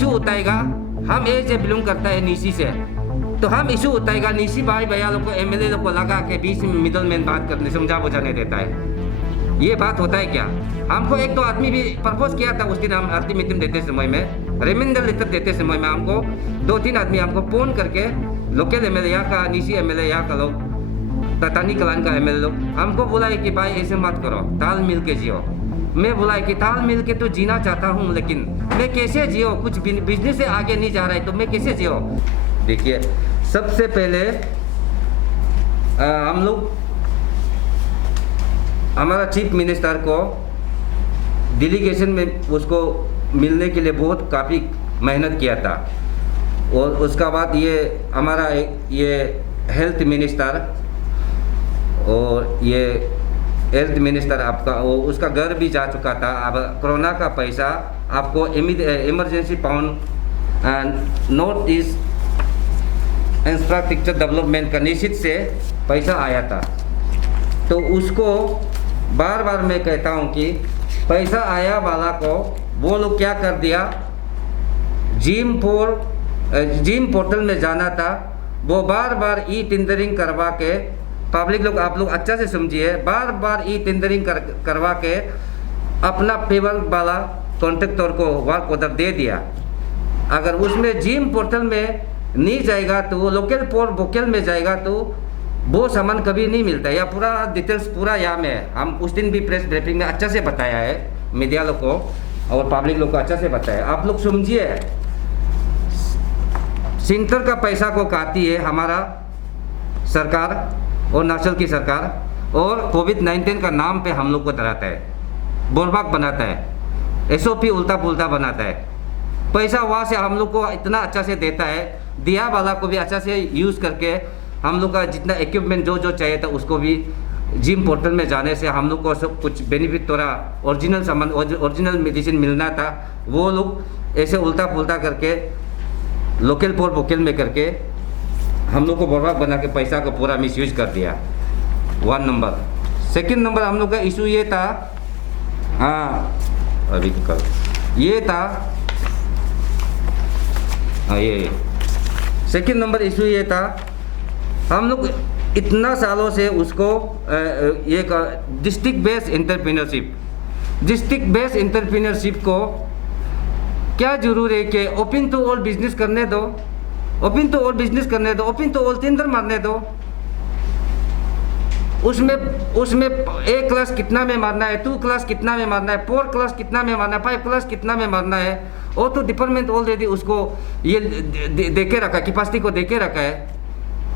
Issue उठाएगा, हम as belong करता है नीसी से, तो हम इशू उठाएगा, नीसी भाई भैया लोग को एमएलए लोग को लगा के बीच में मिडल मैन बात करने समझा बुझाने देता है। ये बात होता है क्या? हमको एक दो आदमी भी प्रपोज किया था उस दिन, हम अल्टीमेटम देते समय में, रिमाइंडर लेटर देते समय में हमको 2-3 आदमी हमको फोन करके, लोकल एमएलए का, नीसी एमएलए का लोग, ततानी कलान का एमएलए लोग हमको बोला है कि भाई ऐसे मत करो, ताल मिल के जियो। मैं बोला है कि ताल मिल के तो जीना चाहता हूँ, लेकिन मैं कैसे जियो? कुछ बिजनेस से आगे नहीं जा रहा है तो मैं कैसे जियो? देखिए, सबसे पहले हम लोग हमारा चीफ मिनिस्टर को डेलीगेशन में उसको मिलने के लिए बहुत काफ़ी मेहनत किया था, और उसका बाद ये हमारा ये हेल्थ मिनिस्टर और ये हेल्थ मिनिस्टर आपका वो उसका घर भी जा चुका था। अब कोरोना का पैसा आपको emergency found north east infrastructure development का निश्चित से पैसा आया था, तो उसको बार बार मैं कहता हूँ कि पैसा आया वाला को वो लोग क्या कर दिया, जिम पोर्टल में जाना था, वो बार बार ई टेंडरिंग करवा के, पब्लिक लोग आप लोग अच्छा से समझिए, बार बार ई टेंडरिंग करवा के अपना पेवर वाला कॉन्ट्रैक्टर को वर्क ऑर्डर दे दिया। अगर उसमें जिम पोर्टल में नहीं जाएगा तो लोकल पोर्ट वोकल में जाएगा तो वो सामान कभी नहीं मिलता। या पूरा डिटेल्स पूरा यहाँ में है, हम उस दिन भी प्रेस ब्रीफिंग में अच्छा से बताया है, मीडिया लोग को और पब्लिक लोग को अच्छा से बताया। आप लोग समझिए, सेंटर का पैसा को काटती है हमारा सरकार और नेशनल की सरकार, और कोविड-19 का नाम पे हम लोग को डराता है, बोलबाक बनाता है, एसओपी उल्टा पुल्टा बनाता है। पैसा वहाँ से हम लोग को इतना अच्छा से देता है, दिया वाला को भी अच्छा से यूज़ करके हम लोग का जितना इक्विपमेंट जो चाहिए था उसको भी जिम पोर्टल में जाने से हम लोग को सब कुछ बेनिफिट, थोड़ा ओरिजिनल सामान, ओरिजिनल मेडिसिन मिलना था, वो लोग ऐसे उल्टा पुल्टा करके लोकल पोर्ट वोकल में करके हम लोग को बर्बाद बना के पैसा का पूरा मिसयूज कर दिया। 1 नंबर। सेकंड नंबर हम लोग का इशू ये था, हाँ अभी कल ये था, हाँ ये सेकंड नंबर इशू ये था, हम लोग इतना सालों से उसको ये डिस्ट्रिक्ट बेस्ड एंटरप्रेन्योरशिप को क्या जरूर है कि ओपन टू ऑल बिजनेस करने दो, ओपन टू ऑल टेंडर मारने दो। उसमें ए क्लास कितना में मारना है, 2 क्लास कितना में मारना है, 4 क्लास कितना में मारना है, 5 क्लास कितना में मारना है, और तो डिपार्टमेंट ऑलरेडी उसको ये दे के रखा, कैपेसिटी को दे के रखा है,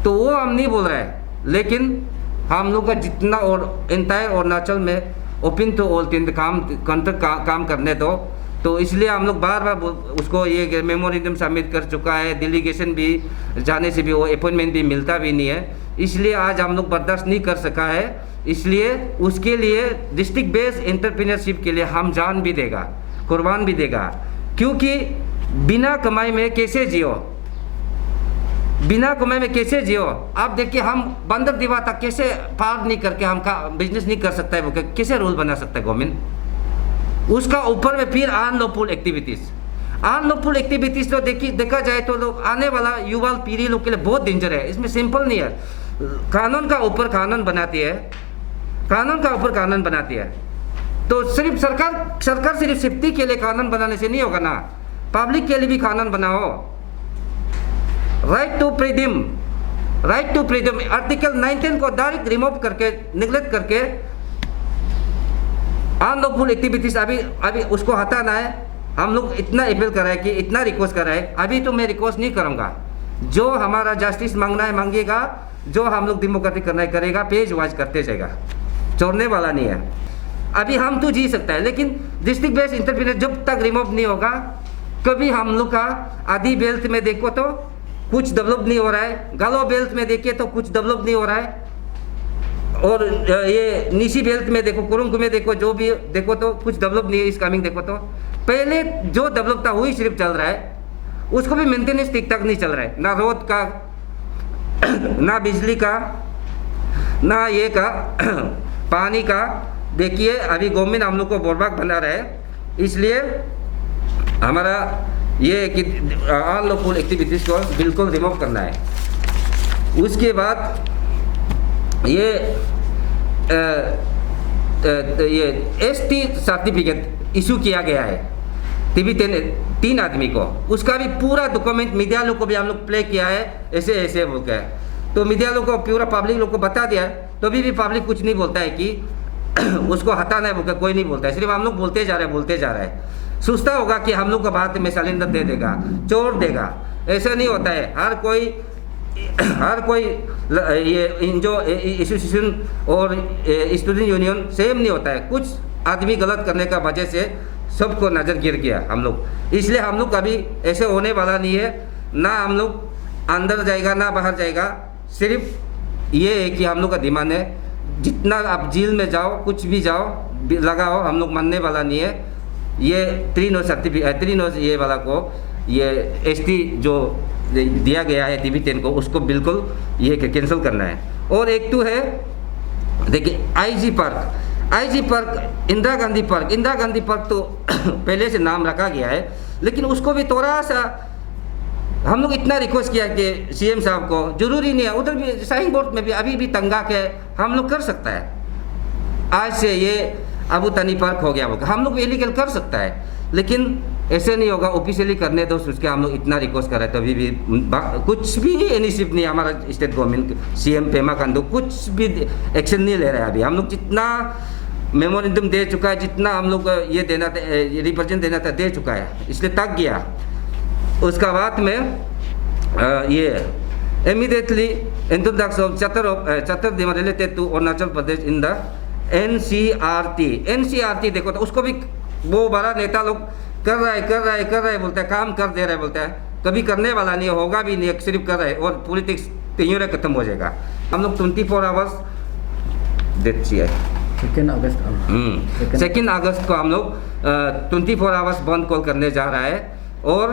तो वो हम नहीं बोल रहे हैं। लेकिन हम लोग का जितना और एंटायर अरुणाचल में ओपन टू ऑल टेंडर काम करने दो, तो इसलिए हम लोग बार बार उसको ये मेमोरेंडम सबमिट कर चुका है, डेलीगेशन भी जाने से भी वो अपॉइंटमेंट भी मिलता भी नहीं है, इसलिए आज हम लोग बर्दाश्त नहीं कर सका है। इसलिए उसके लिए डिस्ट्रिक्ट बेस्ड एंटरप्रेन्योरशिप के लिए हम जान भी देगा, कुर्बान भी देगा, क्योंकि बिना कमाई में कैसे जियो, बिना कमाई में कैसे जियो। आप देखिए, हम बंदर दीवार तक कैसे पार नहीं करके हम बिजनेस नहीं कर सकता है, वो कैसे रूल बना सकता है गवर्नमेंट। उसका ऊपर में फिर अनलॉफुल एक्टिविटीज तो देखा जाए तो लोग आने वाला युवा पीढ़ी लोग के लिए बहुत डेंजर है। इसमें सिंपल नहीं है, कानून का ऊपर कानून बनाती है, कानून का ऊपर कानून बनाती है। तो सिर्फ सरकार सिर्फ सेफ्टी के लिए कानून बनाने से नहीं होगा ना, पब्लिक के लिए भी कानून बनाओ। राइट टू फ्रीडम आर्टिकल 19 को डायरेक्ट रिमूव करके, निगलेक्ट करके अनलॉफुल एक्टिविटीज अभी उसको हटाना है। हम लोग इतना अपील कर रहे हैं कि इतना रिक्वेस्ट कर रहे हैं, अभी तो मैं रिक्वेस्ट नहीं करूँगा, जो हमारा जस्टिस मांगना है मांगेगा, जो हम लोग डेमोक्रेटिक करना है करेगा, पेज वाइज करते जाएगा, छोड़ने वाला नहीं है। अभी हम तो जी सकता है, लेकिन डिस्ट्रिक्ट बेस्ड एंटरप्रेन्योर जब तक रिमूव नहीं होगा, कभी हम लोग का आदि बेल्ट में देखो तो कुछ डेवलप नहीं हो रहा है, गालो बेल्ट में देखिए तो कुछ डेवलप नहीं हो रहा है, और ये नीची बेल्ट में देखो, कुरुंग में देखो, जो भी देखो तो कुछ डेवलप नहीं है। इस कमिंग देखो तो पहले जो डेवलप था वही सिर्फ चल रहा है, उसको भी मेंटेनेंस ठीक ठाक नहीं चल रहा है, ना रोड का, ना बिजली का, ना ये का पानी का। देखिए अभी गवर्नमेंट हम लोग को बर्बाद बना रहा है, इसलिए हमारा ये कि अनलॉफुल एक्टिविटीज़ को बिल्कुल रिमूव करना है। उसके बाद ये ST सर्टिफिकेट इशू किया गया है TV10 आदमी को, उसका भी पूरा डॉक्यूमेंट मीडिया लोग को भी हम लोग प्ले किया है, ऐसे ऐसे बोल के। तो मीडिया लोग को पूरा पब्लिक लोग को बता दिया है, तो भी पब्लिक कुछ नहीं बोलता है कि उसको हटाना है बोलकर, कोई नहीं बोलता है, सिर्फ हम लोग बोलते जा रहे हैं। सोचता होगा कि हम लोग का बात में सिलेंडर दे देगा, छोड़ देगा, ऐसा नहीं होता है। हर कोई ये जो एसोसिएशन और स्टूडेंट यूनियन सेम नहीं होता है। कुछ आदमी गलत करने का वजह से सबको नज़र गिर गया हम लोग, इसलिए हम लोग कभी ऐसे होने वाला नहीं है। ना हम लोग अंदर जाएगा ना बाहर जाएगा, सिर्फ ये है कि हम लोग का डिमांड है जितना आप जेल में जाओ, कुछ भी जाओ लगाओ, हम लोग मानने वाला नहीं है। ये 3 सर्टिफिकेट 3 ये वाला को ये ST जो दिया गया है TV10 को, उसको बिल्कुल ये कैंसिल करना है। और एक तो है देखिए IG park, Indira Gandhi park तो पहले से नाम रखा गया है, लेकिन उसको भी थोड़ा सा हम लोग इतना रिक्वेस्ट किया कि CM साहब को, जरूरी नहीं है उधर भी साइन बोर्ड में भी अभी भी तंगा के हम लोग कर सकता है। आज से ये अबू तनी पार्क हो गया होगा, हम लोग इलीगल कर सकता है, लेकिन ऐसे नहीं होगा। ऑफिशियली करने दो, उसके हम लोग इतना रिक्वेस्ट कर रहे थे, अभी भी कुछ भी इनिशिएटिव नहीं, हमारा state government CM Pema Khandu कुछ भी एक्शन नहीं ले रहा है। अभी हम लोग जितना मेमोरेंडम दे चुका है, जितना हम लोग ये देना था, रिप्रेजेंट देना था, दे चुका है, इसलिए तक गया। उसका बाद में ये immediately introduction of charter related to Arunachal Pradesh in the NCRT देखो, तो उसको भी वो बड़ा नेता लोग कर रहा है बोलता है, काम कर दे रहा है बोलता है, कभी करने वाला नहीं होगा भी नहीं, सिर्फ कर रहा है और पॉलिटिक्स तीनों खत्म हो जाएगा। हम लोग 24 आवर्स देती है 2 अगस्त को हम लोग 24 आवर्स बंद कॉल करने जा रहा है और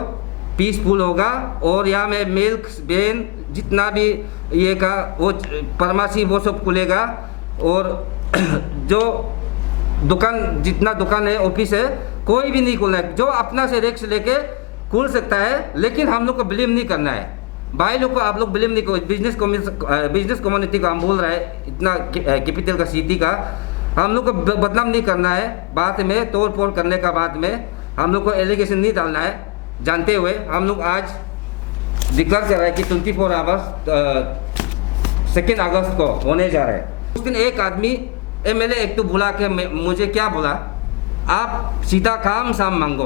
पीसफुल होगा। और यहाँ में मिल्क बैन जितना भी ये का वो फार्मेसी वो सब खुलेगा, और जो दुकान जितना दुकान है ऑफिस है कोई भी नहीं खुलना है, जो अपना से रिस्क लेके खुल सकता है, लेकिन हम लोग को बिलीव नहीं करना है। भाई लोग को आप लोग बिलीव नहीं करो, बिजनेस कम्युनिटी को हम बोल रहे हैं, इतना कैपिटल का सिटी का हम लोग को बदनाम नहीं करना है, बाद में तोड़ फोड़ करने का बाद में हम लोग को एलिगेशन नहीं डालना है। जानते हुए हम लोग आज डिक्लेयर कर रहे हैं कि 24 आवर्स 2 अगस्त को होने जा रहे हैं। उस दिन एक आदमी MLA एक तो बुला के मुझे क्या बोला, आप सीधा काम साम मांगो,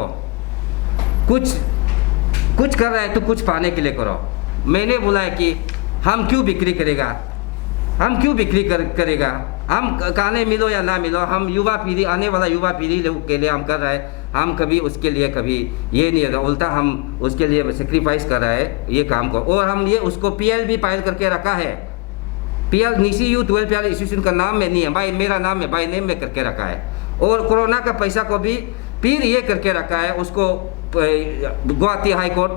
कुछ कर रहा है तो कुछ पाने के लिए करो। मैंने बोला है कि हम क्यों बिक्री करेगा, हम खाने मिलो या ना मिलो, हम युवा पीढ़ी, आने वाला युवा पीढ़ी के लिए हम कर रहे हैं। हम कभी उसके लिए कभी ये नहीं होगा, उल्टा हम उसके लिए सेक्रीफाइस कर रहा है ये काम को। और हम ये उसको PL भी फाइल करके रखा है, PL नीसी यूथ वेलफेयर इंस्टीट्यूशन का नाम में नहीं है भाई, मेरा नाम है भाई, नेम में करके रखा है। और कोरोना का पैसा को भी फिर ये करके रखा है, उसको Guwahati high court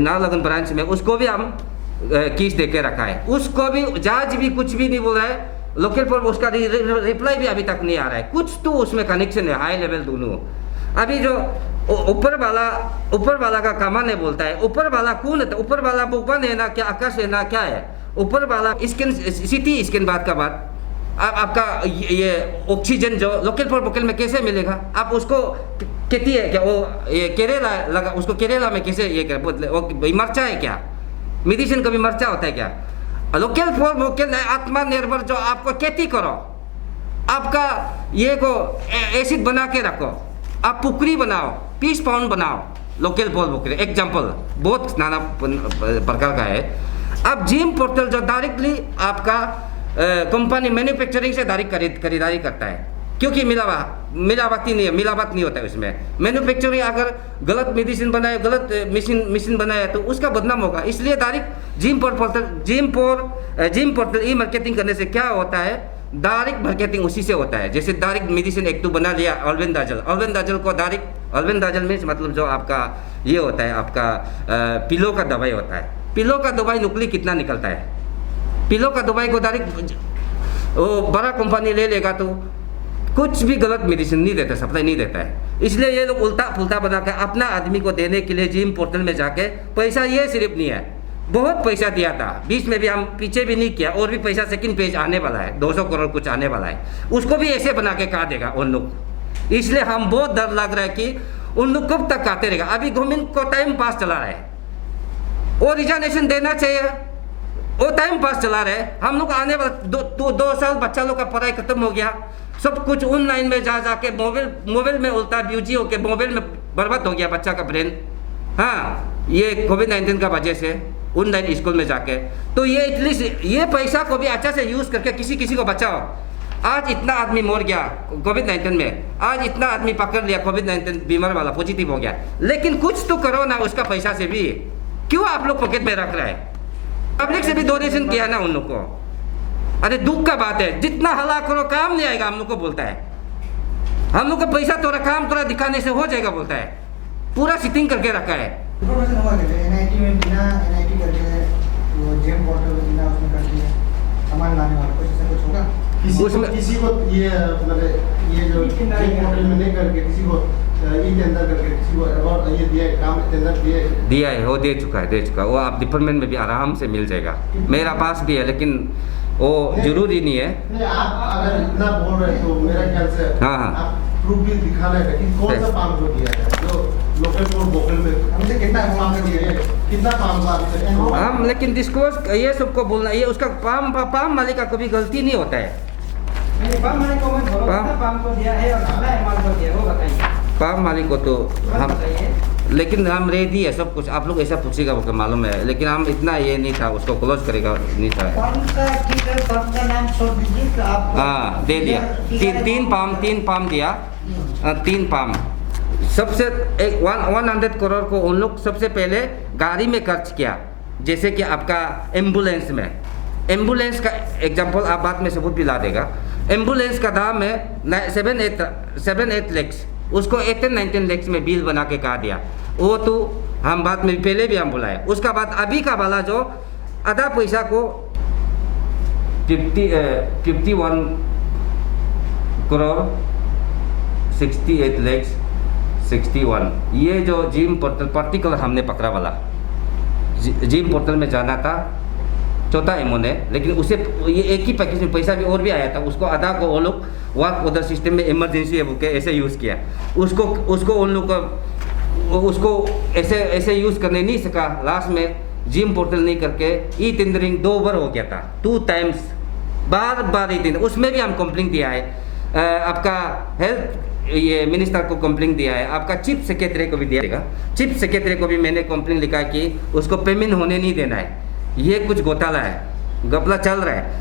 Naharlagun branch में उसको भी हम केस दे के रखा है, उसको भी जज भी कुछ भी नहीं बोल रहा है। लोकल पर उसका रिप्लाई भी अभी तक नहीं आ रहा है। कुछ तो उसमें कनेक्शन है, हाई लेवल दोनों। अभी जो ऊपर वाला का कमान है बोलता है, ऊपर वाला कौन है? ऊपर वाला भगवान है ना, क्या आकाश है ना, क्या है? ऊपर वाला स्किन सिटी स्किन बात का बात, आपका ये ऑक्सीजन जो लोकल फॉर वोकल में कैसे मिलेगा? आप उसको कहती है क्या वो ये केरला लगा, उसको केरला में कैसे ये क्या बोलते, वो मरचा है क्या? मेडिसिन कभी मरचा होता है क्या? लोकल फॉर वोकल आत्मनिर्भर जो आपको खेती करो, आपका ये को एसिड बना के रखो, आप पुकरी बनाओ, पीस पाउंड बनाओ, लोकल फॉर वोकल एग्जाम्पल बहुत नाना प्रकार का है। अब जिम पोर्टल जो डायरेक्टली आपका कंपनी मैन्युफैक्चरिंग से डायरेक्ट खरीदारी करता है, क्योंकि मिलावट नहीं होता है उसमें। मैन्युफैक्चरिंग अगर गलत मेडिसिन बनाए, गलत मशीन बनाए तो उसका बदनाम होगा। इसलिए direct gym portal e marketing करने से क्या होता है, डायरेक्ट मार्केटिंग उसी से होता है। जैसे डायरेक्ट मेडिसिन एक तो बना लिया अल्बेंडाजल को डायरेक्ट, अल्बेंडाजल मीन्स मतलब जो आपका ये होता है, आपका पिलो का दवाई होता है। पिलो का दवाई नुकली कितना निकलता है? पिलो का दवाई को डायरेक्ट वो बड़ा कंपनी ले लेगा तो कुछ भी गलत मेडिसिन नहीं देता, सप्लाई नहीं देता है। इसलिए ये लोग उल्टा पुल्टा बना के अपना आदमी को देने के लिए जिम पोर्टल में जाके पैसा ये सिर्फ नहीं है, बहुत पैसा दिया था बीच में भी, हम पीछे भी नहीं किया, और भी पैसा सेकंड पेज आने वाला है, 200 करोड़ कुछ आने वाला है, उसको भी ऐसे बना के कहा देगा उन लोग। इसलिए हम बहुत डर लग रहा है कि उन लोग कब तक कहते रहेगा। अभी गवर्नमेंट को टाइम पास चला रहा है, वो रिजर्वेशन देना चाहिए, वो टाइम पास चला रहे। हम लोग आने वाला 2 साल बच्चा लोग का पढ़ाई खत्म हो गया, सब कुछ ऑनलाइन में जा जाके मोबाइल में उल्टा ब्यूजी होके मोबाइल में बर्बाद हो गया बच्चा का ब्रेन। हाँ, ये कोविड-19 का वजह से ऑनलाइन स्कूल में जाके, तो ये एटलीस्ट ये पैसा को भी अच्छा से यूज करके किसी को बचाओ। आज इतना आदमी मर गया कोविड-19 में, आज इतना आदमी पकड़ लिया कोविड-19 बीमार वाला पॉजिटिव हो गया, लेकिन कुछ तो करो ना उसका पैसा से भी। क्यों आप लोग पॉकेट में रख रहे हैं? पब्लिक से भी डोनेशन किया ना उन लोग को। अरे दुख का बात है, जितना हला करो काम नहीं आएगा, हम लोग को बोलता है। हम लोग का पैसा थोड़ा काम थोड़ा दिखाने से हो जाएगा बोलता है, पूरा सिटिंग करके रखा है। NIT में बिना NIT करके वो जेम पोर्टल में बिना उसमें करके सामान लाने वाला कुछ ऐसा कुछ होगा किसी को ये मतलब ये जो जेम पोर्टल में नहीं करके किसी को टेंडर करके किसी को और ये दिया काम टेंडर दिया है, वो दे चुका है, वो आप डिपार्टमेंट में भी आराम से मिल जाएगा। मेरा पास भी है, लेकिन वो जरूरी नहीं है। नहीं, आप अगर इतना बोल रहे तो मेरा ख्याल से हाँ आप प्रूफ भी दिखाना है कि कौन सा काम को दिया है, जो लोकल को वोकल में हमसे कितना काम दिया है, कितना काम को आपसे हम लेकिन डिस्क्लोज ये सबको बोलना, ये उसका पाम मालिक का कभी गलती नहीं होता है। पाम मालिक को मत बोलो, कितना पाम को दिया है और कितना एमआर को दिया है वो बताइए। पाम मालिक को तो हम, लेकिन हम रेडी है सब कुछ, आप लोग ऐसा पूछेगा वो मालूम है, लेकिन हम इतना ये नहीं था उसको क्लोज करेगा नहीं था। का नाम छोड़ दीजिए आप। हाँ, दे दिया, तीन पाम दिया, 3 पाम। सबसे 100 करोड़ को उन लोग सबसे पहले गाड़ी में खर्च किया, जैसे कि आपका एम्बुलेंस में, एम्बुलेंस का एग्जांपल आप बाद में सबूत भी ला देगा। एम्बुलेंस का दाम है 7-8 लाख, उसको 18-19 लाख में बिल बना के कहा दिया। वो तो हम बाद में पहले भी हम बुलाए। उसका बाद अभी का वाला जो आधा पैसा को 51 करोड़ 68 लाख 61, ये जो जिम पोर्टल पर्टिकुलर हमने पकड़ा वाला जिम पोर्टल में जाना था चौथा एमओ ने, लेकिन उसे ये एक ही पैकेज में पैसा भी और भी आया था, उसको आधा को वो लोग वर्क ऑर्डर सिस्टम में इमरजेंसी है वो के ऐसे यूज़ किया, उसको उन लोग का उसको ऐसे यूज़ करने नहीं सका। लास्ट में जिम पोर्टल नहीं करके ई टेंडरिंग 2 बार हो गया था, 2 टाइम्स, बार ही टेंडर। उसमें भी हम कंप्लेंट दिया है, आपका हेल्थ ये मिनिस्टर को कंप्लेंट दिया है, आपका चीफ सेक्रेटरी को भी दिया जाएगा। चीफ सेक्रेटरी को भी मैंने कंप्लेंट लिखा है कि उसको पेमेंट होने नहीं देना है। ये कुछ घोटाला है, घपला चल रहा है।